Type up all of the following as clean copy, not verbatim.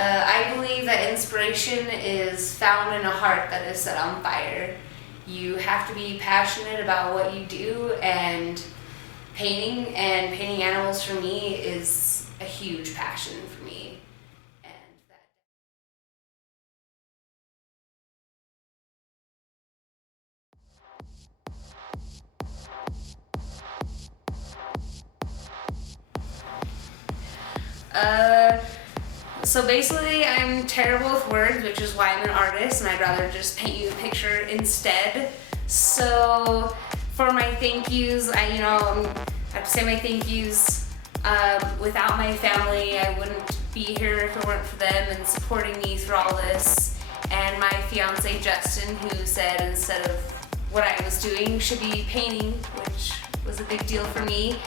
I believe that inspiration is found in a heart that is set on fire. You have to be passionate about what you do, and painting animals for me is a huge passion for me. And that, so basically I'm terrible with words, which is why I'm an artist, and I'd rather just paint you a picture instead. So for my thank yous, I have to say my thank yous. Without my family, I wouldn't be here if it weren't for them and supporting me through all this. And my fiance Justin, who said instead of what I was doing, you should be painting, which was a big deal for me.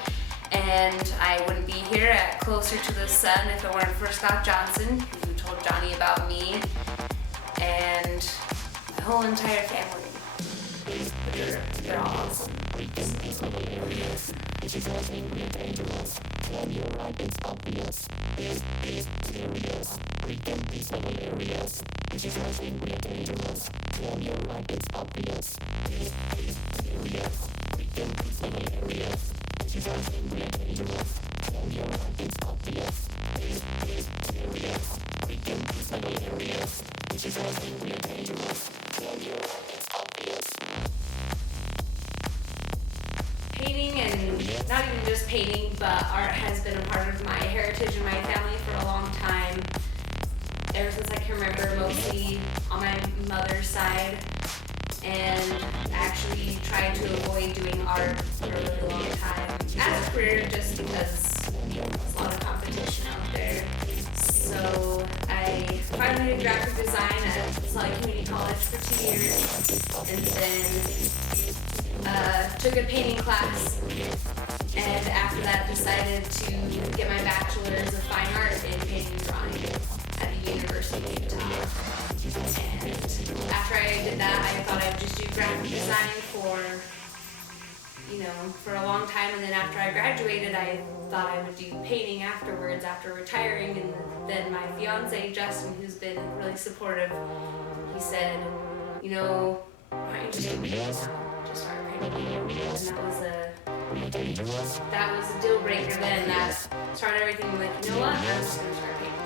And I wouldn't be here at Closer to the Sun if it weren't for Scott Johnson, who told Johnny about me, and my whole entire family. They're all awesome. Painting, and not even just painting, but art has been a part of my heritage and my family for a long time. Ever since I can remember, mostly on my mother's side, and actually tried to avoid doing art for a really long time as a career, just because there's a lot of competition out there. So I finally did graphic design at Salt Community College for 2 years, and then took a painting class, and after that decided to get my bachelor's of fine art in painting and drawing at the University of Utah. And after I did that, I thought I'd just do graphic design for a long time, and then after I graduated, I thought I would do painting afterwards, after retiring. And then my fiance Justin, who's been really supportive, he said, why don't you just do painting now? Just start painting. And that was a deal breaker then. That started everything like, you know what, I'm just gonna start painting.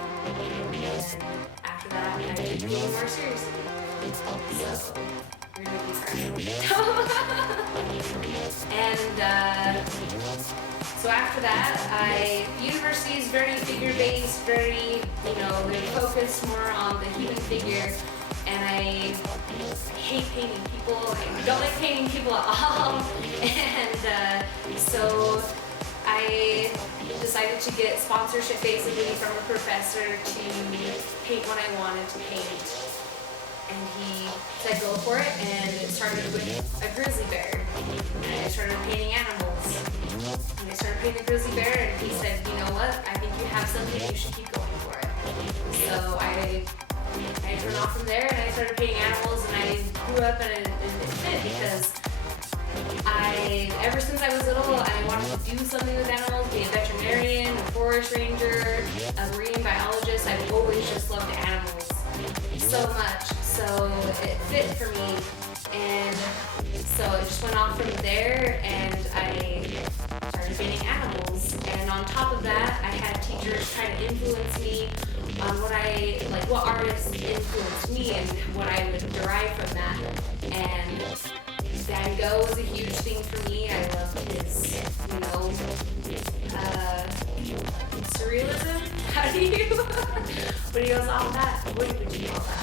And after that, I took painting more seriously. So you're gonna be crying. And so after that, university is very figure-based, very, they focus more on the human figure, and I hate painting people. I don't like painting people at all. And so I decided to get sponsorship basically from a professor to paint what I wanted to paint. And he said go for it, and it started with a grizzly bear. And I started painting animals. And I started painting a grizzly bear, and he said, you know what, I think you have something, you should keep going for it. So I turned off from there, and I started painting animals, and I grew up and it fit, because ever since I was little, I wanted to do something with animals, be a veterinarian, a forest ranger, a marine biologist. I've always just loved animals so much, so it fit for me, and so it just went on from there, and I started painting animals. And on top of that, I had teachers try to influence me on what artists influenced me and what I would derive from that. And Van Gogh was a huge thing for me. I loved his, surrealism. How do you? What do you guys all that? What would you call that?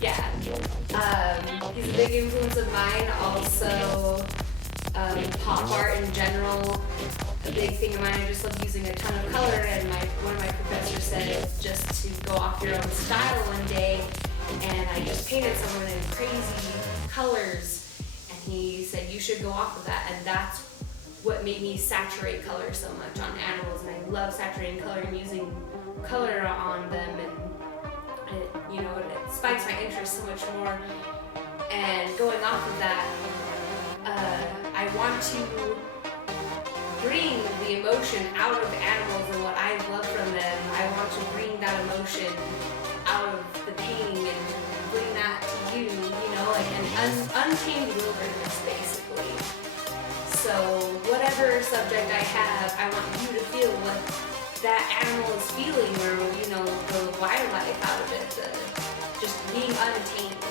Yeah. He's a big influence of mine. Also, pop art in general. A big thing of mine. I just love using a ton of color, and one of my professors said just to go off your own style one day, and I just painted someone in crazy colors, and he said you should go off of that, and that's what made me saturate color so much on animals. And I love saturating color and using color on them, and it spikes my interest so much more. And going off of that, I want to bring the emotion out of the animals and what I love from them. I want to bring that emotion out of the painting and bring that to you, you know, like an untamed wilderness, basically. So whatever subject I have, I want you to feel what that animal is feeling, or, you know, the wildlife out of it, just being untamed.